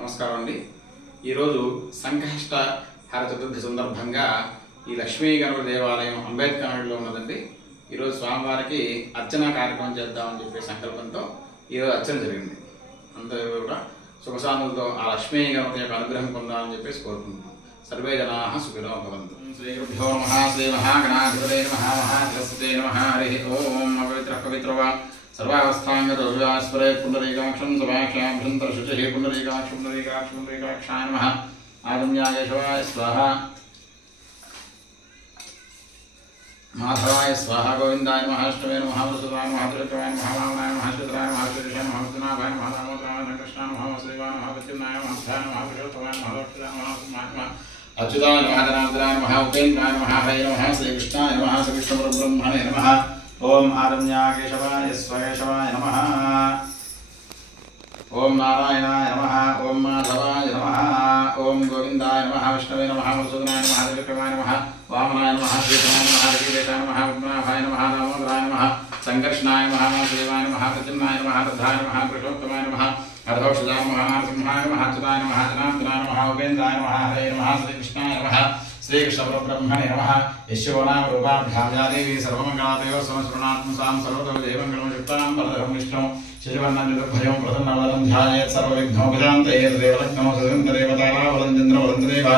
నమస్కారం అండి. ఈరోజు సంకష్ట హర చతుర్థి సందర్భంగా ఈ లక్ష్మీ గణపతి దేవాలయం అంబేద్కర్ నగర్లో ఉన్నదండి. ఈరోజు స్వామివారికి అర్చన కార్యక్రమం చేద్దామని చెప్పే సంకల్పంతో ఈరోజు అర్చన జరిగింది. అందరూ కూడా సుఖశాంతులతో ఆ లక్ష్మీ గణపతి యొక్క అనుగ్రహం పొందాలని చెప్పేసి కోరుకుంటున్నాం. సర్వే జనాః సుఖినో భవంతు. శ్రీ గురుభ్యో నమః. శ్రీ మహాగణాధిపతయే నమః. మహాసరస్వతే నమః. హరి ఓం. అపవిత్ర పవిత్రవా सर्वावस्थांगतो विवास्वरे पुंडरीकाक्षं सभाक्षाभ्यंतर शुचिः पुंडरीकाक्षाय नमः. आगम्याय केशवाय स्वाहा, माधवाय स्वाहा, गोविंदाय नमः. अष्टमे नमः. वसुदेवाय नमः. त्रिलोकाय नमः. वामनाय नमः. श्रीधराय नमः. श्रीकृष्णाय नमः. विष्णुनाभाय नमः. दामोदराय नमः. कृष्णाय नमः. वसुदेवाय नमः. प्रद्युम्नाय नमः. अक्षयाय नमः. पुरुषोत्तमाय नमः. लक्ष्मीनाय नमः. सुमाय नमः. अच्युताय नमः. धनार्दनाय नमः. उपेन्द्राय नमः. हरे नमः. श्रीकृष्णाय नमः. श्रीकृष्णपरब्रह्मणे नमः. ओम आरण्या केशवाय स्वकेशवाय नमः. ओम नारायणाय नमः. ओम माधवाय नमः. ओम गोविंदाय नमः. विष्णवे नमः. मधुसूदनाय नमः. त्रिलोकाय नमः. वामनाय नमः. श्रीधराय नमः. ऋषिकेशाय नमः. पद्मनाभाय नमः. दामोदराय नमः. संकर्षणाय नमः. वासुदेवाय नमः. प्रद्युम्नाय नमः. रुद्राय नमः. पुरुषोत्तमाय नमः. अर्धोक्षजाय नमः. नरसिंहाय नमः. अच्युताय नमः. जनार्दनाय नमः. उपेन्द्राय नमः. हरे नमः. श्रीकृष्णाय नमः. श्रीकृष्णपरब्रह्मणे नमः. यस्यो नाम रूपाभ्यां या देवी सर्वमङ्गलादयो समस्वरणात्मसां सर्वतो देवमङ्गलमुक्तां परधर्मं विष्णु शिशुवर्णं चतुर्भुजं प्रसन्नवदनं ध्यायेत् सर्वविघ्नोपशान्तयेत् देवलग्नौ सदन्तदेवतारावलं चन्द्रवलन्तदेव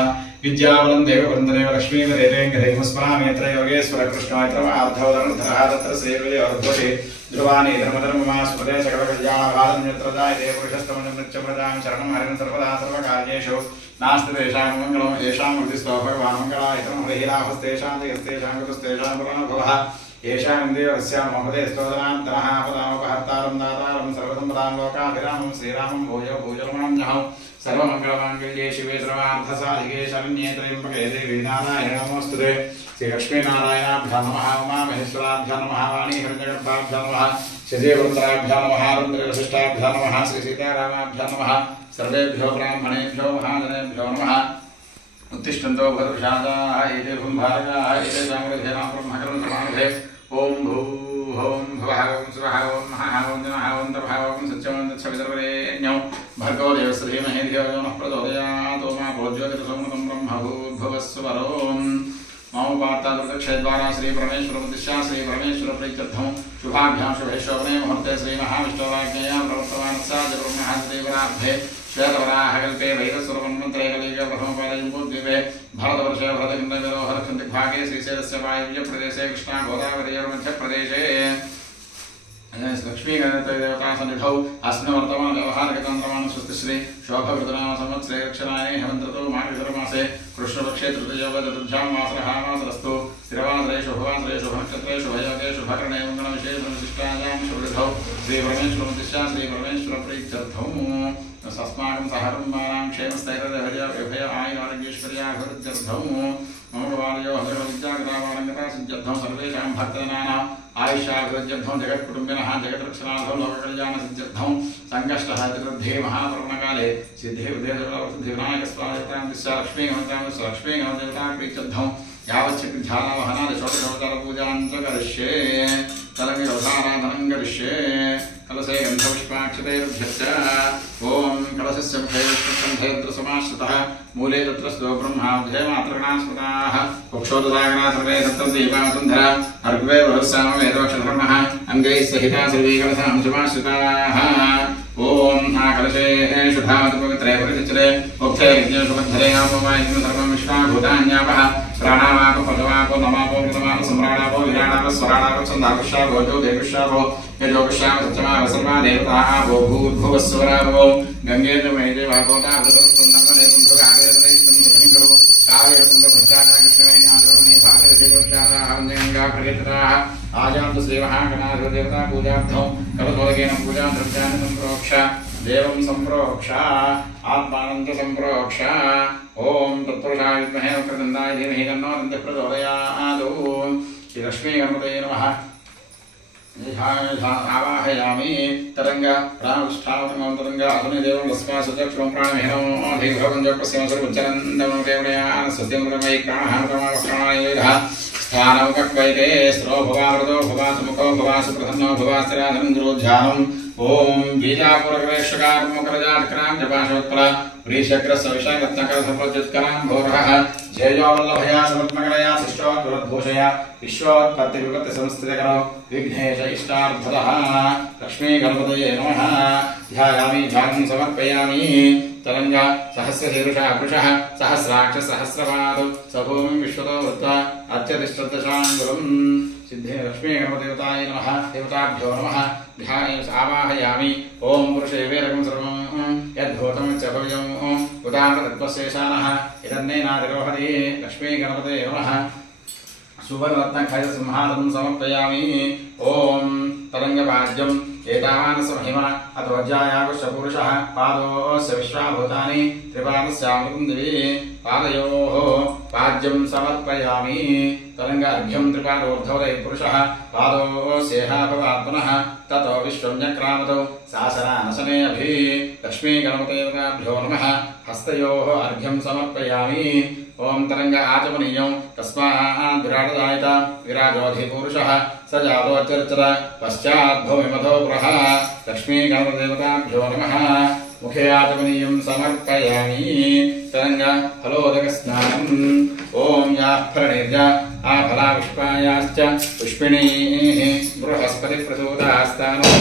विद्यावलं देववृन्ददेव लक्ष्मीवरेतेङ्गदैवस्मरामेत्र योगेश्वर कृष्णोत्रमार्धवदनुधरः तत्र सेवयोर्भवति ध्रुवानि धर्मधर्ममा स्मृते सकलकल्याणभारं नेत्रदाय देवपुरुषस्तमनं नित्यप्रजां शरणं हरिं सर्वदा सर्वकार्येषु नास्ति तेषां मङ्गलं येषां हृदिस्थो भगवान् मङ्गलायतनं हरिराभस्तेषां जगस्तेषां कुतस्तेषां पुराणभवः येषां देवस्यां महोदय स्तोदनान्तरः पदामपहर्तारं दातारं सर्वसम्पदां लोकाभिरामं श्रीरामं भूयो भूजलमान्यहं सर्वमङ्गलमाङ्गल्ये शिवे सर्वार्थसाधिके शरण्ये त्र्यम्बके देवी नारायणे नमोऽस्तुते. श्रीलक्ष्मीनारायणाभ्यां नमः. उमामहेश्वराभ्यां नमः. वाणीहिरण्यगर्भाभ्यां नमः. शजीवरुद्राभ्यां नमः. रुद्रवसिष्ठाभ्यां नमः. श्रीसीतारामाभ्यां नमः. सर्वेभ्यो ब्राह्मणेभ्यो महाजनेभ्यो नमः. उत्तिष्ठन्तो भद्रशादाः एते भुम्भारकाः एते जागृतेनां ब्रह्मकर्मसमारभे. ओं भूः ओं भुवः ओं सुवः ओं महः ओं जनः ओं तपः ओं सत्यं तत्सवितर्वरेण्यं भर्गो देवस्य धीमहि धियो यो नः प्रचोदयात्. ओमा भोज्योतिरसोमृतं ब्रह्म भूर्भुवस्सुवरों मम वार्तादुर्दक्षेद्वारा श्री परमेश्वरमुद्दिश्य श्री परमेश्वरप्रीत्यर्थं शुभाभ्यां शुभे शोभने मुहूर्ते श्री महाविष्णुराज्ञया प्रवर्तमानस्य ब्रह्महस्तेवराभ्ये श्वेतवराहकल्पे वैरस्वरमन्वन्तरे कलियुगे प्रथमपादयुगोद्वीपे भारतवर्षे भरतखण्डविरोहरक्षन्दिग्भागे श्रीशैलस्य वायव्यप्रदेशे कृष्णा गोदावरीयोर्मध्यप्रदेशे लक्ष्मी गणपतिदेवता सन्निधौ अस्मिन् वर्तमान व्यवहारकतन्त्रमाण स्वस्तिश्री शोभकृतनाम संवत्सरे दक्षिणायने हेमन्तर्तौ मार्गशिरमासे कृष्णपक्षे तृतीयोगचतुर्भ्यां वासरः मासरस्तु स्थिरवासरे शुभवासरे शुभनक्षत्रे शुभयोगे शुभकरणे मङ्गलविशेषविशिष्टायां शुभऋधौ श्रीपरमेश्वरमुद्दिश्य श्रीपरमेश्वरप्रीत्यर्थं अस्माकं सहकुटुम्बानां क्षेमस्थैर्यविभय आयुरारोग्यैश्वर्याभिवृद्ध्यर्थं मम कुमार्यो हरिविद्यागतावारङ्गता सिद्ध्यर्थं सर्वेषां भक्तजनानां आयुष्याभिवृद्ध्यर्थं जगत्कुटुम्बिनः जगत्रक्षणार्थं लोककल्याणसिद्ध्यर्थं संकष्टः चतुर्थे महापर्वणकाले सिद्धिविनायकस्वामिदेवतां दिश्य लक्ष्मीगणदेवता प्रीत्यर्थं यावच्छक्तिध्यानावहनादिषोडशोपचारपूजां च करिष्ये. तलङ्गिरवसाराधनं करिष्ये. कलशे गन्धपुष्पाक्षतैरुभ्यश्च ओं कलशस्य मुखे विष्णुकण्ठेन्द्रसमाश्रितः मूले तत्र स्तो ब्रह्माब्धेमात्रगणास्मृताः कुक्षोदसागरा सर्वे तत्र दीपावसुन्धरा अर्ग्वे वरुस्सामवेदोक्षधर्मः अङ्गैः सहिता सर्वे कलशां समाश्रिताः. ओं कलशे शुद्धावतपवित्रे परिचित्रे उक्ते विज्ञेषुबद्धरे आमोवायिनं सर्वं विष्णाभूतान्यापः प्राणावापो भगवापो नमापो कृतमापो सम्राणापो विराणापो स्वराणापो छन्दाकुष्यापो ज्योतिर्कुष्यापो यजोकुष्यापो सत्यमापो सर्वा देवताः वो भूर्भुवस्वरापो गङ्गे च महेजे भागवता वृतस्तुन्दमदेवन्दुगावेदवैष्णन्दो कावेरतुन्दभद्राणा कृष्णवेण्यादिवर्णे भागेरसेवोच्चाराः आजान्तु श्रीमहागणाधिपदेवता पूजार्थं कलशोदकेन पूजां द्रव्याणि सम्प्रोक्ष देवं सम्प्रोक्ष आत्मानं च सम्प्रोक्ष. ओं तत्पुरुषाय विद्महे वक्रतुण्डाय धीमहि तन्नो दन्तः प्रचोदयात्. श्री लक्ष्मीगणपतये नमः. आवाहयामि तरंग प्राणस्थावनं तरंग अग्निदेवं वस्मासुचक्षुं प्राणमेहं अधिभवञ्जपस्यं सर्वचरन्दं देवयान् सत्यमृतमयि प्राणहारतमावक्षणायः स्थानं कक्वैते स्रो भवावृतो भवासुमुखो भवासुप्रसन्नो भवास्तिराधनं गुरुध्यानं ओम बीजापुरग्रेशकार्मुकरजातक्राम जपाशोत्पल व्रीशग्रसविषय रत्नकर सप्रज्योत्कराम भोरः जयजोवल्लभया समत्मकलया शिष्टोद्भुतभूषया विश्वोत्पत्ति विपत्ति संस्थितकरो विघ्नेश इष्टार्थदः लक्ष्मी गणपतये नमः ध्यायामि ध्यानं समर्पयामि तरंग सहस्रशीर्षः पुरुषः सहस्राक्ष सहस्रपादौ सभूमिं विश्वतो वृत्वा अत्यतिष्ठत्तशाङ्गुलम् सिद्धे लक्ष्मी गणपतिदेवताय नमः देवताभ्यो नमः आवाहयामि ओम पुरुषे वेदकं सर्वं यद्धूतं च भव्यं उदाहरणतत्त्वशेषानः इदन्नेनादिरोहति लक्ष्मी गणपतये नमः सुवर्णरत्नखचितसिंहासनं समर्पयामि ओम तरंगवाद्यम् एतावानस्य महिमा अध्वज्यायागुश्च पुरुषः पादोऽस्य विश्वाभूतानि त्रिपादस्यामृतं दिवि पादयोः पाद्यं समर्पयामि तरंगार्घ्यं त्रिपादोर्ध्वोदय पुरुषः पादोऽस्येहाभवात्मनः ततो विश्वं चक्रामतौ शासनानशने अभि लक्ष्मी गणपतिदेवताभ्यो नमः हस्तयोः अर्घ्यं समर्पयामि ओम तरंग आचमनीयं तस्मात् विराटदायित विराजोऽधिपुरुषः स जातोऽचर्चर पश्चात् भूमिमथो पुरः लक्ष्मी गणपतिदेवताभ्यो नमः मुखे आचमनीयं समर्पयामि तरंग फलोदकस्नानम् ओम याफलनिर्जा आफला पुष्पायाश्च पुष्पिणीः बृहस्पतिप्रसूतास्तानो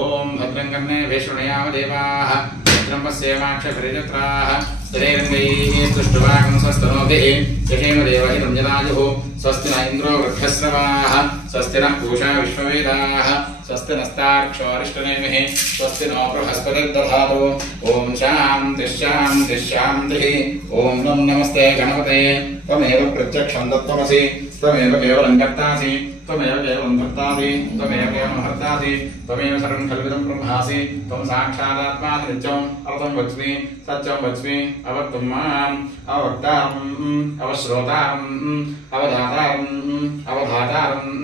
ओम भद्रं कर्णेभिः शृणुयाम देवाः भद्रं पश्येमाक्षभिर्यजत्राः स्थिरैरङ्गैः स्तुष्ट्वाकं स्वस्तनोभिः यशेम देवहितं जनायुः स्वस्ति न इन्द्रो वृद्धश्रवाः स्वस्ति नः पूषा विश्ववेदाः स्वस्ति नस्तार्क्ष्यो अरिष्टनेमिः स्वस्ति नो बृहस्पतिर्दधातु ॐ शान्तिः शान्तिः शान्तिः ॐ नमस्ते गणपते त्वमेव प्रत्यक्षं दत्तमसि त्वमेव केवलं कर्तासि त्वमेव केवलं भर्तासि त्वमेव केवलं हर्तासि त्वमेव सर्वं कल्पितं ब्रह्मासि त्वं साक्षादात्मा नित्यम् अवतं वच्मि सत्यं वच्मि अवक्तुं माम् अवक्तारम् अवश्रोतारम् अवधातारम् अवधातारम्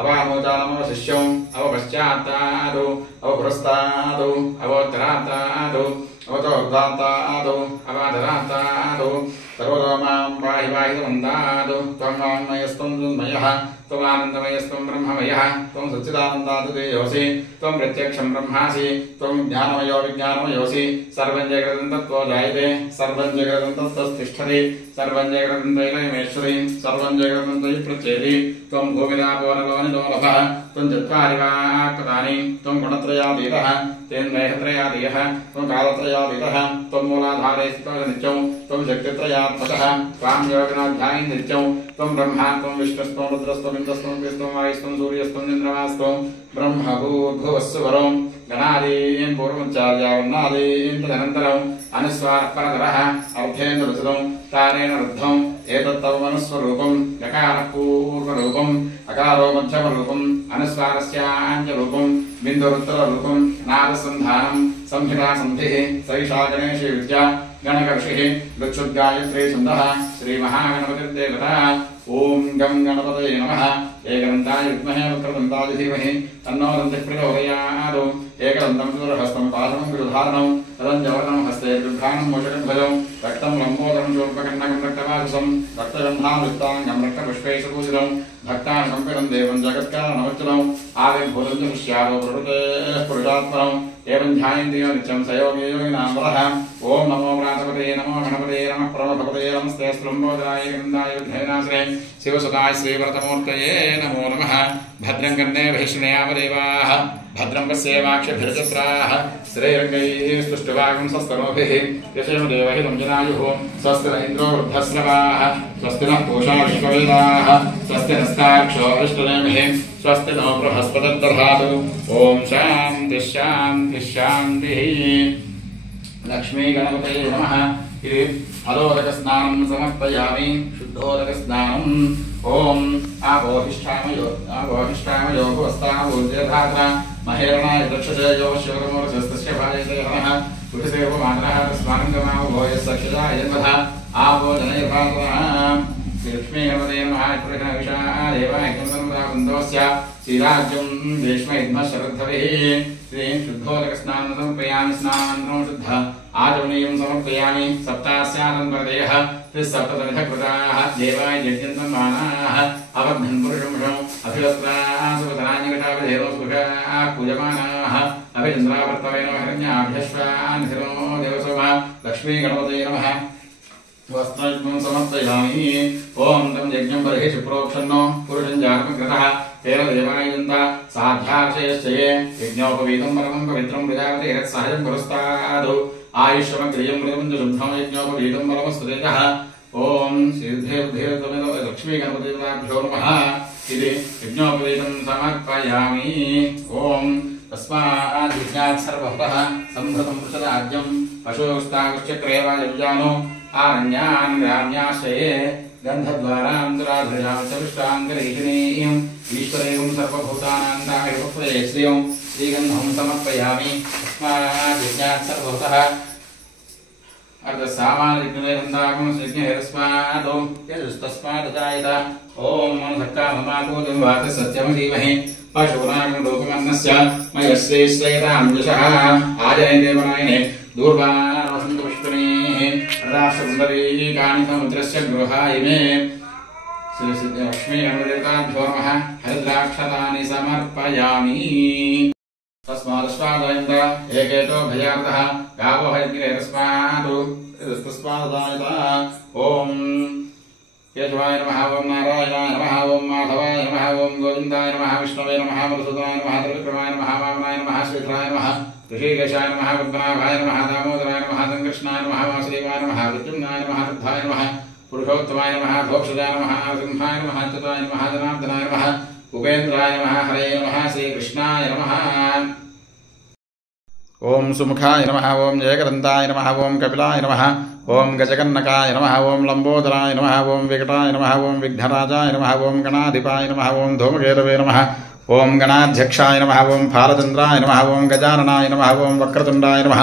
अवामोचानमवशिष्यम् अवपश्चात्तादौ अवपुरस्तादौ अवोत्तरात्तादौ अवतोर्धात्तादौ अवाधरात्तादौ सर्वतो मां पाहि पाहितमन्तादौ त्वं वाङ्मयस्त्वं मयः त्वमानन्दमयस्त्वं ब्रह्ममयः त्वं सच्चिदानन्दादिदेयोऽसि त्वं प्रत्यक्षं ब्रह्मासि त्वं ज्ञानमयो विज्ञानमयोऽसि सर्वं जगदं तत्त्वो जायते सर्वं जगदं तत्त्वस्तिष्ठति सर्वं जगदं त्रैलयमेश्वरि सर्वं जगदं त्वयि प्रचेति त्वं भूमिरापो नलो निलोलभः त्वं चत्वारि वाक्पदानि त्वं गुणत्रयातीतः तेन देहत्रयादीयः त्वं कालत्रयातीतः त्वं मूलाधारे स्थितो नित्यं त्वं शक्तित्रयात्मकः त्वां योगिनाध्यायि नित्यं त्वं ब्रह्मा त्वं विष्णुस्त्वं रुद्रस्त्वं इन्द्रस्त्वं विष्णुस्त्वं वायुस्त्वं सूर्यस्त्वं चन्द्रमास्त्वं ब्रह्मभूर्भुवस्सुवरं गणादीन् पूर्वमुच्चार्यावन्नादीन् तदनन्तरम् अनुस्वारपरतरः अर्थेन्द्रसुतं तारेण रुद्धम् एतत्तव मनुस्वरूपं यकारपूर्वरूपम् अकारो मध्यमरूपम् अनुस्वारस्याञ्जरूपं बिन्दुरुत्तररूपं नादसन्धानं संहितासन्धिः सैषा गणेशी विद्या गणकर्षिः लुच्छुद्गायत्री छन्दः श्रीमहागणपतिर्देवता ओम गं गणपतये नमः एकदन्ताय विद्महे वक्रतुण्डाय धीमहि तन्नो दन्तिः प्रचोदयात् एकदन्तं चतुर्हस्तं पादं गुरुधारणं तदञ्जवर्णं हस्ते बिभ्राणं मोषकध्वजं रक्तं लम्बोदरं शूर्पकर्णकं रक्तवासुसं रक्तगन्धां वृत्ताङ्गं रक्तपुष्पैः पूजितं भक्तानुकम्पितं देवं जगत्कारणमच्युतम् आविर्भूतं च पुष्यादो प्रकृतेः पुरुषात्मनम् एवं ध्यायन्ति नित्यं स योगी योगिनां वरः ओम नमो व्रातपते नमो गणपते नमः प्रणवभगवते नमस्ते स्त्रुम्बोदराय गन्धाय विद्महे शिवसुताय श्रीव्रतमूर्तये नमो नमः भद्रं कर्णेभिः शृणुयाम देवाः भद्रं पश्येमाक्षभिर्यजत्राः स्थिरैरङ्गैः स्तुष्ट्वाकं स्वस्तनोभिः यशेम देवहितं जनायुः स्वस्ति न इन्द्रो वृद्धश्रवाः स्वस्ति नः पूषा विश्ववेदाः स्वस्ति नस्तार्क्ष्यो अरिष्टनेमिः स्वस्ति नो बृहस्पतिर्दधातु ॐ शान्तिः शान्तिः शान्तिः लक्ष्मी गणपतये नमः इति फलोदकस्नानं समर्पयामि शुद्धोदकस्नानम् ओम आपोहिष्ठामयो भुवस्तामूर्जधात्रा महेरणाय दक्षसे यो शिवकमूर्धस्तस्य भाजते हनः पुरुषेवमानः तस्मान् गमाव भोयः सक्षजाय जन्मथा आपो जनैर्भातः श्रीलक्ष्मी गणपतये नमः पुरुषविषा देवाय कुन्दस्य श्रीराज्यं भीष्मयिद्मः शरद्धविः श्रीं शुद्धोदकस्नानं समर्पयामि स्नानानन्तरं शुद्ध आचमनीयं समर्पयामि सप्तास्यानन्तरदेयः त्रिसप्तदशकृताः देवाय यज्ञन्तमानाः अवघ्नं पुरुषं अभिवस्त्रासुवतनान्यकटापधेरोस्पृशा पूजमानाः अभिचन्द्रावर्तवे नमः हिरण्याभ्यश्वान्धिरो देवसोमः लक्ष्मी गणपतये नमः वस्त्रं समर्पयामि ओम तं यज्ञं बर्हिषु प्रोक्षन्नो पुरुषं जातमकृतः तेन देवायन्त साध्याक्षयश्चये यज्ञोपवीतं परमं पवित्रं प्रजापति यत्सहजं पुरस्तादु आयुष्यमग्रियं मृतं शुद्धं यज्ञोपवीतं परमस्तुतेजः ओम सिद्धेर्धेर्तमेव लक्ष्मी गणपतिभ्यो नमः इति यज्ञोपवीतं समर्पयामि ओम तस्मात् यज्ञात् सर्वतः संभृतं पृषदाज्यं पशुस्तागुश्चक्रेवायुजानो आरण्यान् ग्राम्याश्रये गन्धद्वारां दुराधयां चतुष्टाङ्गलेखनीं ईश्वरेयं सर्वभूतानां दामिरुपये श्रियं श्रीगन्धं समर्पयामि तस्मात् यज्ञात् सर्वतः अर्धसामान्यज्ञनिरन्दागं यज्ञहरस्मादो यजुस्तस्मात् जायत ॐ मनसक्काममातोजं वाति सत्यमधीमहि पशूनागं लोकमन्नस्य मयश्रेश्रयताञ्जसः आजयते वनायने दूर्वावसन्तपुष्पिणीः रदाशुन्दरीकानि समुद्रस्य गृहायिमे श्रीलक्ष्मी गणपतिदेवताभ्यो नमः हरिद्राक्षतानि समर्पयामि तस्मादश्वादयन्त एकेतो भयार्तः गावो हरिग्रहस्मादुस्मादायत ॐ केशवाय नमः ॐ नारायणाय नमः ॐ माधवाय नमः ॐ गोविन्दाय नमः विष्णवे नमः मधुसूदनाय नमः त्रिविक्रमाय नमः वामनाय नमः श्रीधराय नमः ऋषिकेशाय नमः पद्मनाभाय नमः दामोदराय नमः संकृष्णाय नमः वासुदेवाय नमः विद्युम्नाय नमः तद्धाय नमः पुरुषोत्तमाय नमः भोक्षजाय नमः नरसिंहाय नमः अच्युताय नमः जनार्दनाय नमः उपेन्द्राय नमः हरे नमः श्रीकृष्णाय नमः ओम सुमुखाय नमः ओम जयकरन्ताय नमः ओम कपिलाय नमः ओम गजकन्नकाय नमः ओम लंबोदराय नमः ओम विकटाय नमः ओम विघ्नराजाय नमः ओम गणाधिपाय नमः ओम धूमकेतवे नमः ओम गणाध्यक्षाय नमः ओम फालचन्द्राय नमः ओम गजाननाय नमः ओम वक्रतुण्डाय नमः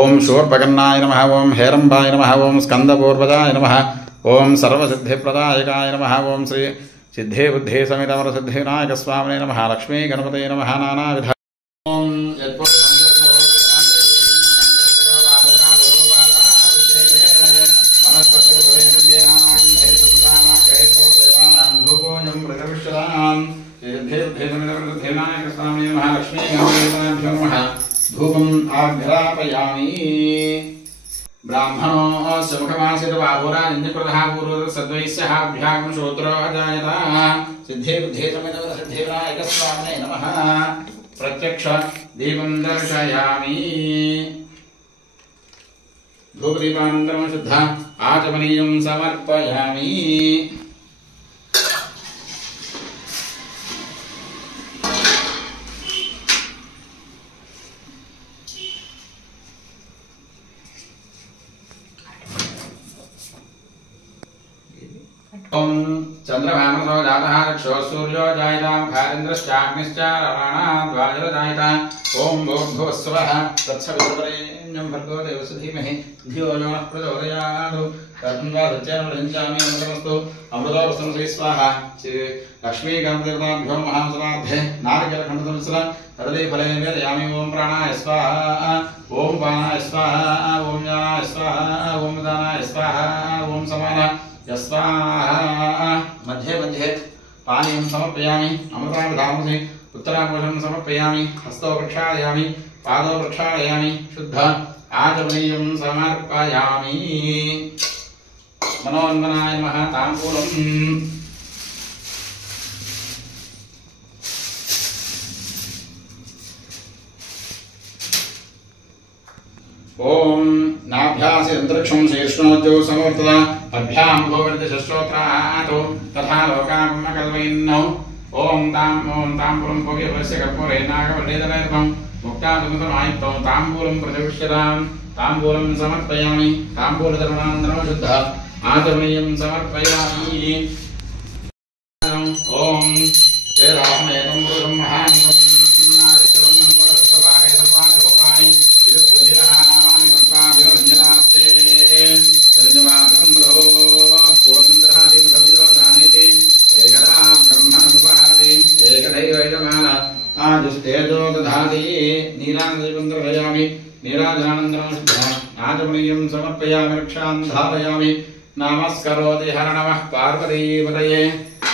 ओम शूर्पकर्णाय नमः ओम हेरम्बाय नमः ओम स्कन्दपूर्वजाय नमः ओम सर्वसिद्धिप्रदायकाय नमः ओम श्री सिद्धे बुद्धे समितवरसिद्धिविनायक स्वामिने नमः लक्ष्मी गणपतये नमः नानाविध ओम धूपम् आघ्रापयामि ब्राह्मणोऽस्य मुखमासीत् बाहुराजन्यप्रदः पूर्वसद्वैस्याभ्यागं श्रोत्रो अजायत सिद्धे बुद्धे समेतवरसिद्धिविनायकस्वामिने नमः प्रत्यक्ष दीपं दर्शयामि धूपदीपानन्तरं शुद्ध आचमनीयं समर्पयामि ओम चंद्रभानुसो जातः रक्षो सूर्यो जायता मुखारिन्द्रश्चाग्निश्च राणाद्वायुः जायत ओम भूर्भुवस्सुवः तत्सवितुर्वरेण्यं भर्गो देवस्य धीमहि धियो यो नः प्रचोदयात् तन्वा सत्यमृञ्चामि नमस्तु अमृतोपस्थं श्री स्वाहा श्री लक्ष्मी गणपतिदेवताभ्यो महासमार्थे नारिकेलखण्डसंस्र कदलीफले निवेदयामि ओम प्राणाय स्वाहा ओम पानाय स्वाहा ओम ज्ञानाय स्वाहा ओम दानाय स्वाहा ओम समानाय स्वाहा मध्ये मध्ये पानीयं समर्पयामि अमृतामृतामसि उत्तराकोशं समर्पयामि हस्तो प्रक्षालयामि पादो प्रक्षालयामि शुद्ध आचमनीयं समर्पयामि मनोन्मनाय नमः ताम्बूलम् ओम नाभ्यासि अंतरिक्षं शीर्ष्णोज्जौ समवर्तता अभ्यां भोवर्तिशस्त्रोत्रातो तथा लोकाकर्मकल्पयिन्नौ ओम ताम्बूलं भोग्यवस्य कर्पूरे नागवल्लेदनैर्भं मुक्तादुमतमायुक्तौ ताम्बूलं प्रचविष्यतां ताम्बूलं समर्पयामि ताम्बूलधर्मानन्तरं शुद्ध आचमनीयं समर्पयामि ओम हे रामेतं पुरुषं महान्तं नारिकेलं नमस्वाय सर्वाणि लोकाय विलुप्तधिरः नामानि मंत्राभ्यो रञ्जनास्ते रञ्जमात्रं ब्रहो गोविन्दरादिं सविदो जानेति एकदा ब्रह्मणमुपहारति एकदैवैजमान आजुस्तेजो दधाति नीलानन्दपुन्द्रभयामि नीराजनानन्दनं शुद्धः आचमनीयं समर्पयामि रक्षां धारयामि नमस्करोति हर नमः पार्वतीपतये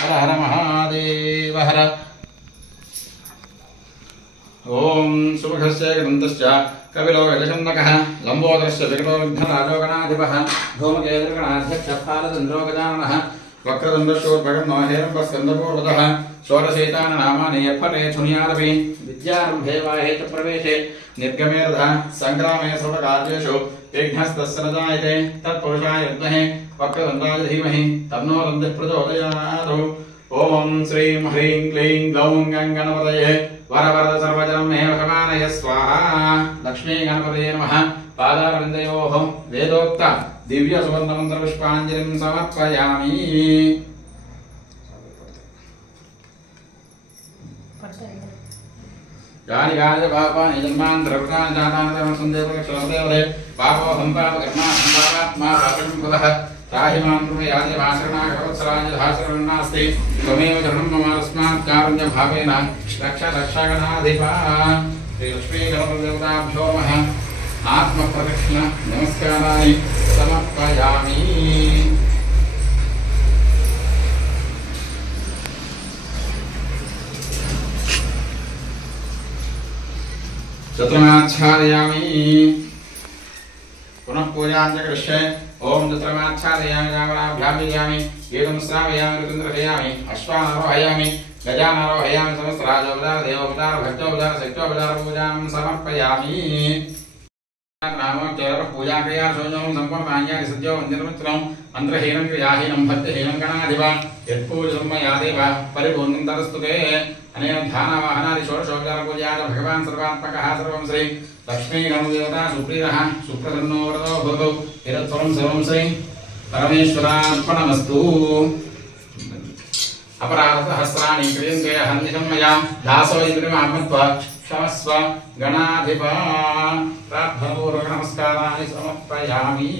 हर हर महादेव हर ओम सुमुखस्य गन्धश्च कपिलो गजकन्दकः लम्बोदरस्य विकटो विघ्नराजोगणाधिपः धूमकेतुर्गणाध्यक्षः गजाननः वक्रतुण्डशूर्पकर्णो हेरम्बस्कन्दपूर्वतः षोडशैताननामानि यत्पठे शून्यारपि विद्यारम्भे वा हेतुप्रवेशे निर्गमे तथा सङ्ग्रामे सर्वकार्येषु विघ्नस्तस्य न जायते तत्पुरुषाय विद्महे वक्रतुण्डाय धीमहि तन्नो दन्तिः प्रचोदयात् ओम श्रीं ह्रीं क्लीं ग्लौं गणपतये वरवरद सर्वजनं मे भगवानय स्वाहा लक्ष्मी गणपतये नमः पादारविन्दयोः वेदोक्त दिव्य सुवर्ण मंत्र पुष्पांजलिं समर्पयामि यानि यानि पापानि जन्मान्तरकृतानि जातानि संदेवक्षरदेवरे पापो संपाप कर्मा संपापात्मा पापं कृतः त्राहि मां यानि वासरणागवत्सराजधासरणास्ति त्वमेव शरणं मम अस्मात् कारुण्यभावेन रक्ष रक्षगणाधिपा श्रीलक्ष्मीगणपतिदेवताभ्यो नमः आत्मप्रदक्षिण नमस्काराणि समर्पयामि चतुर्माच्छादयामि पुनः पूजां च करिष्ये ओम चतुर्माच्छादयामि जागराभ्यामयामि गीतं श्रावयामि ऋतुन्द्रयामि अश्वानारोहयामि गजानारोहयामि सहस्राजोपचार देवोपचार भक्तोपचार शक्तोपचार पूजां समर्पयामि नामोच्चार पूजा क्रिया सोजों संपूर्णान्यानि सज्जो वन्द्यनमित्रं मंत्रहीनं क्रियाहीनं भक्तिहीनं गणाधिपा यत्पूजनं मया देव परिपूर्णं तदस्तुते अनेन ध्यानवाहनादि षोडशोपचार पूजाय भगवान् सर्वात्मकः सर्वं श्री लक्ष्मी गणदेवता सुप्रीतः सुप्रसन्नो वरदो भवतु एतत्सर्वं सर्वं श्री परमेश्वरार्पणमस्तु अपराधसहस्राणि क्रियन्ते हन्निशं मया दासो इन्द्रियमात्मत्व क्षमस्व गणाधिपा प्रार्थनापूर्वक नमस्काराणि समर्पयामि।